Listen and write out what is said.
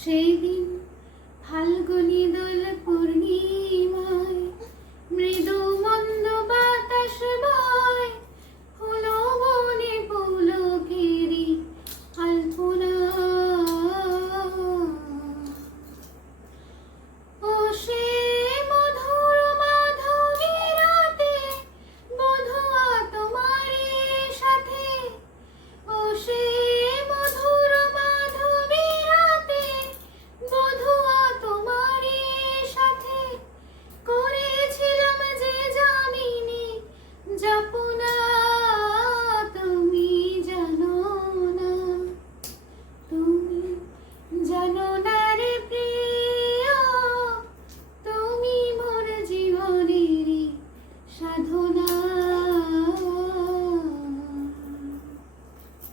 সেই দিন ফাল্গুনি দোল পূর্ণিমা।